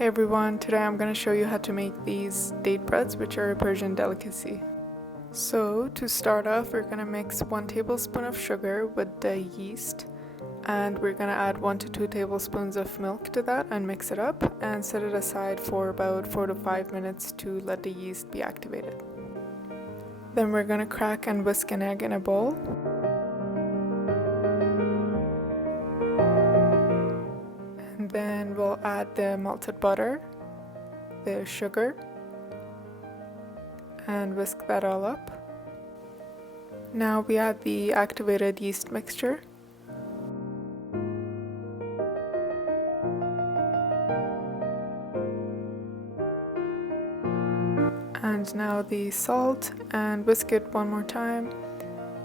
Hey everyone, today I'm going to show you how to make these date breads, which are a Persian delicacy. So to start off, we're going to mix 1 tablespoon of sugar with the yeast, and we're going to add 1 to 2 tablespoons of milk to that and mix it up and set it aside for about 4 to 5 minutes to let the yeast be activated. Then we're going to crack and whisk an egg in a bowl. Then we'll add the melted butter, the sugar, and whisk that all up. Now we add the activated yeast mixture. And now the salt, and whisk it one more time.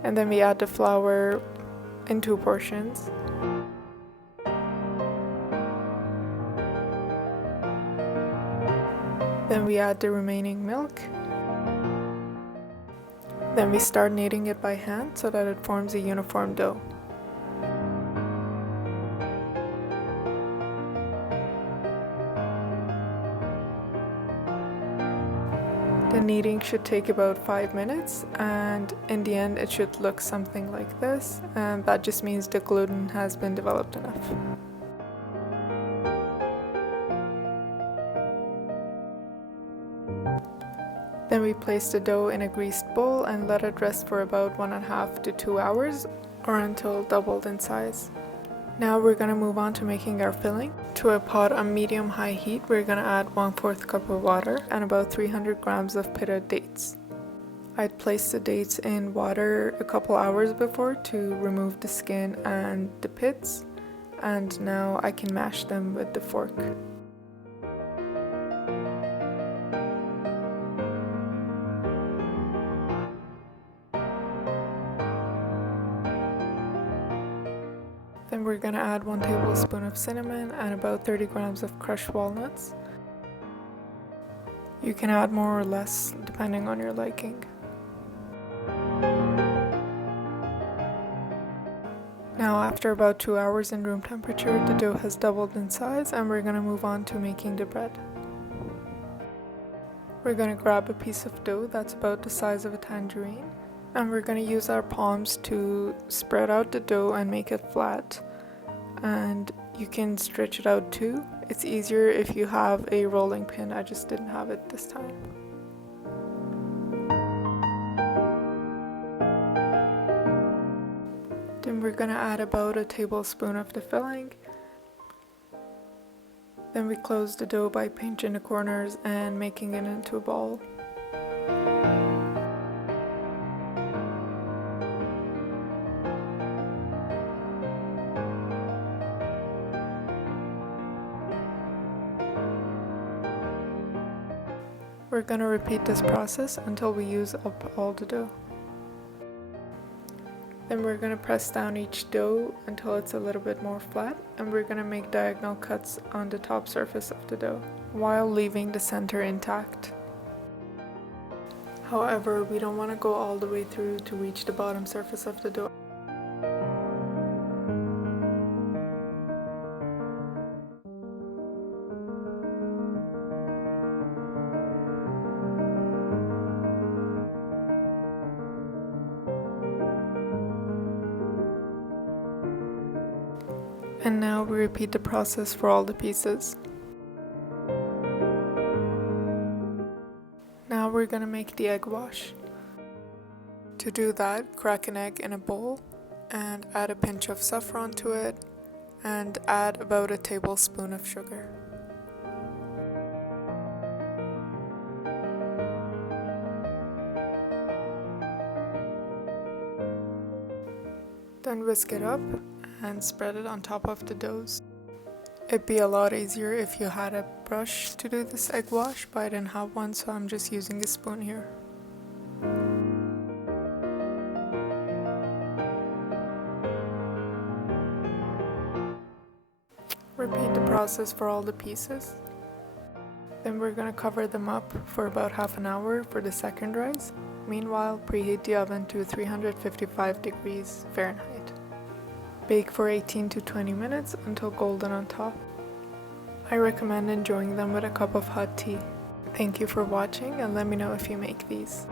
And then we add the flour in 2 portions. Then we add the remaining milk. Then we start kneading it by hand so that it forms a uniform dough. The kneading should take about 5 minutes, and in the end it should look something like this, and that just means the gluten has been developed enough. Then we place the dough in a greased bowl and let it rest for about 1.5 to 2 hours, or until doubled in size. Now we're going to move on to making our filling. To a pot on medium-high heat, we're going to add 1/4 cup of water and about 300 grams of pitted dates. I'd placed the dates in water a couple hours before to remove the skin and the pits, and now I can mash them with the fork. Then we're going to add 1 tablespoon of cinnamon and about 30 grams of crushed walnuts. You can add more or less depending on your liking. Now after about 2 hours in room temperature, the dough has doubled in size, and we're going to move on to making the bread. We're going to grab a piece of dough that's about the size of a tangerine, and we're going to use our palms to spread out the dough and make it flat. And you can stretch it out too. It's easier if you have a rolling pin. I just didn't have it this time. Then we're going to add about a tablespoon of the filling. Then we close the dough by pinching the corners and making it into a ball. We're going to repeat this process until we use up all the dough. Then we're going to press down each dough until it's a little bit more flat, and we're going to make diagonal cuts on the top surface of the dough while leaving the center intact. However, we don't want to go all the way through to reach the bottom surface of the dough. And now we repeat the process for all the pieces. Now we're going to make the egg wash. To do that, crack an egg in a bowl and add a pinch of saffron to it, and add about a tablespoon of sugar. Then whisk it up and spread it on top of the doughs. It'd be a lot easier if you had a brush to do this egg wash, but I didn't have one, so I'm just using a spoon here. Repeat the process for all the pieces. Then we're going to cover them up for about half an hour for the second rise. Meanwhile, preheat the oven to 355 degrees Fahrenheit. Bake for 18 to 20 minutes until golden on top. I recommend enjoying them with a cup of hot tea. Thank you for watching and let me know if you make these.